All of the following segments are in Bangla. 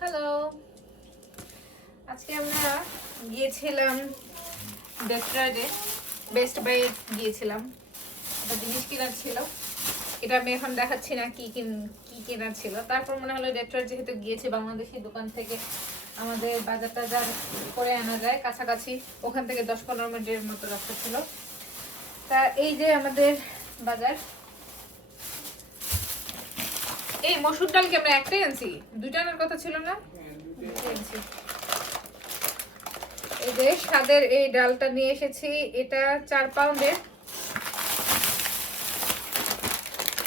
হ্যালো, আজকে আমরা গিয়েছিলাম ডেট্রয়েটে, বেস্ট বাই গিয়েছিলাম। একটা জিনিস কেনার ছিল, এটা আমি এখন দেখাচ্ছি না কি কেনার ছিল। তারপর মনে হলো ডেট্রয়েট যেহেতু গিয়েছি, বাংলাদেশি দোকান থেকে আমাদের বাজার টাজার করে আনা যায় কাছাকাছি, ওখান থেকে 10-15 মিনিটের মতো রাস্তা ছিল। তা এই যে আমাদের বাজার। এই মসুর ডাল কি আমরা একটাই আনছি? দুইটা আনার কথা ছিল না? এই যে স্বাদের এই ডালটা নিয়ে এসেছি, এটা 4 পাউন্ডের,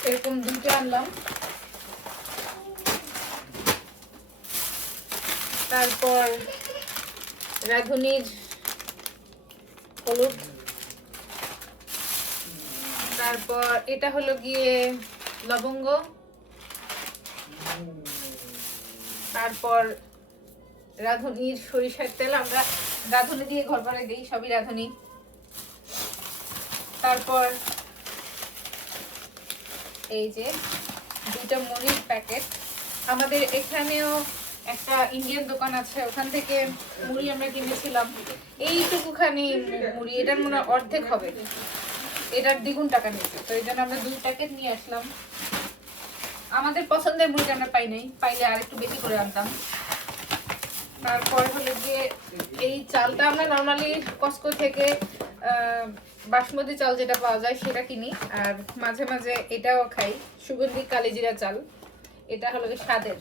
এরকম দুটো আনলাম। তারপর রাঁধুনির হলুদ, তারপর এটা হলো গিয়ে লবঙ্গ, তারপর রাঁধুনির সরিষার তেল, আমরা রাঁধুনি দিয়ে ঘর বানাই দিই, সবই রাঁধুনি। তারপর এই যে 2টা মুড়ির প্যাকেট। আমাদের এখানেও একটা ইন্ডিয়ান দোকান আছে, ওখান থেকে মুড়ি আমরা কিনেছিলাম এইটুকুখানি মুড়ি, এটার মনে হয় অর্ধেক হবে, এটার দ্বিগুণ টাকা নিয়েছে, তো এই জন্য আমরা 2 প্যাকেট নিয়ে আসলাম। আমাদের পছন্দের মুড়িটা আমরা পাই নাই, পাইলে আর একটু বেশি করে আনতাম। তারপর হলো গিয়ে এই চালটা আমরা নর্মালি কস্কো থেকে বাসমতি চাল যেটা পাওয়া যায় সেটা কিনি, আর মাঝে মাঝে এটাও খাই, সুগন্ধি কালিজিরা চাল, এটা হলো গিয়ে স্বাদের।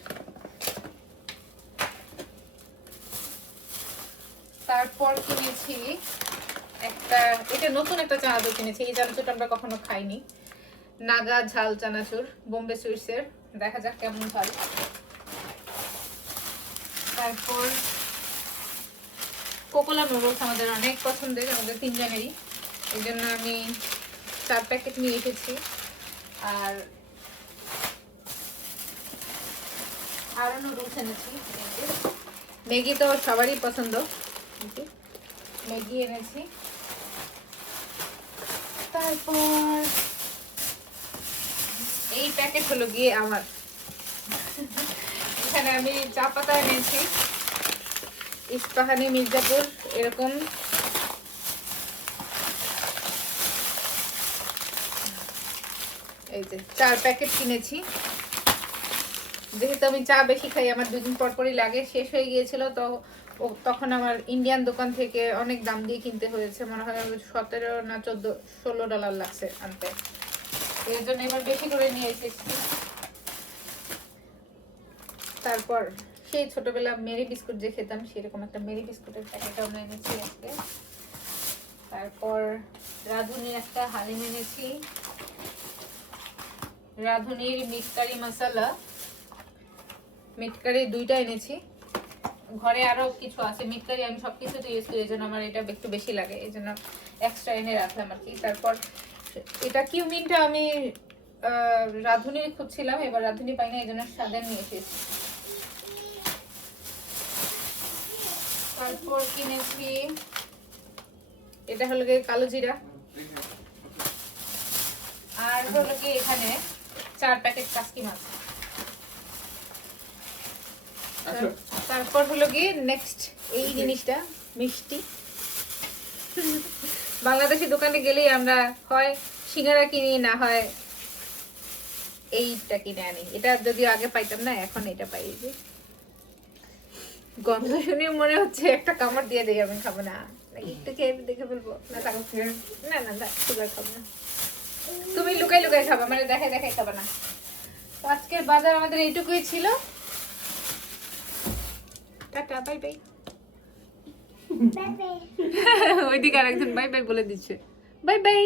তারপর কিনেছি এটা নতুন একটা চানাচুর কিনেছি, এই চানাচুরটা আমরা কখনো খাইনি, নাগা ঝাল চানাচুর, বোম্বে সুইটসের, দেখা যাক কেমন ঝাল। তারপর কোকোলা নুডলস আমাদের অনেক পছন্দের, আমাদের 3 জনেরই, এই জন্য আমি 4 প্যাকেট নিয়ে এসেছি। আর আরো নুডলস এনেছি, ম্যাগি তো সবারই পছন্দ, ম্যাগি এনেছি। তারপর এই প্যাকেট হলো গিয়ে আমার, এখানে আমি চা পাতা এনেছি, ইস্পাহানি মির্জাপুর, এরকম এই যে 4 প্যাকেট কিনেছি। যেহেতু আমি চা বেশি খাই, আমার 2 দিন পর পরই লাগে, শেষ হয়ে গিয়েছিল, তো তখন আমার ইন্ডিয়ান দোকান থেকে অনেক দাম দিয়ে কিনতে হয়েছে, মনে হয় 17 না 16 ডলার লাগছে আনতে, এর জন্য এবার বেশি করে নিয়ে এসেছি। তারপর সেই ছোটবেলা মেরি বিস্কুট যে খেতাম, সেরকম একটা মেরি বিস্কুটের প্যাকেট আমরা এনেছি আজকে। তারপর রাঁধুনির একটা হালিম এনেছি, রাঁধুনির মিট কারি মশলা, মিট কারি 2টা এনেছি, ঘরে আরো কিছু আছে মিট কারি, আমি সবকিছুতে ইউজ করি, এই জন্য আমার এটা একটু বেশি লাগে, এই জন্য এক্সট্রা এনে রাখলাম আর কি। তারপর এটা কিউমিনটা আমি রাঁধুনির খুঁজছিলাম, এবার রাঁধুনি পাই না, এই জন্য স্বাদের নিয়ে এসেছি। তারপর কিনেছি এটা হলো গিয়ে কালো জিরা, আর হলো গিয়ে এখানে 4 প্যাকেট কাসকি মাছ। তারপর হলো গিয়ে নেক্সট এই জিনিসটা মিষ্টি, বাংলাদেশি দোকানে গেলেই আমরা হয় সিঙ্গারা কিনি, না হয় এইটা কিনে আনি, এটা যদি আগে পাইতাম না, এখন এটা পাই। যে গন্ধ শুনে মনে হচ্ছে একটা কামড় দিয়ে দেই, আমি খাবো না, একটু খেয়ে দেখে ফেলবো, না না না না, সুগার খাবো না, তুমি লুকাই লুকাই খাবা, মানে দেখাই দেখাই খাবা না। তো আজকের বাজার আমাদের এইটুকুই ছিল, টাটা, বাই বাই। ওইদিকে আরেকজন বাই বাই বলে দিচ্ছে, বাই বাই।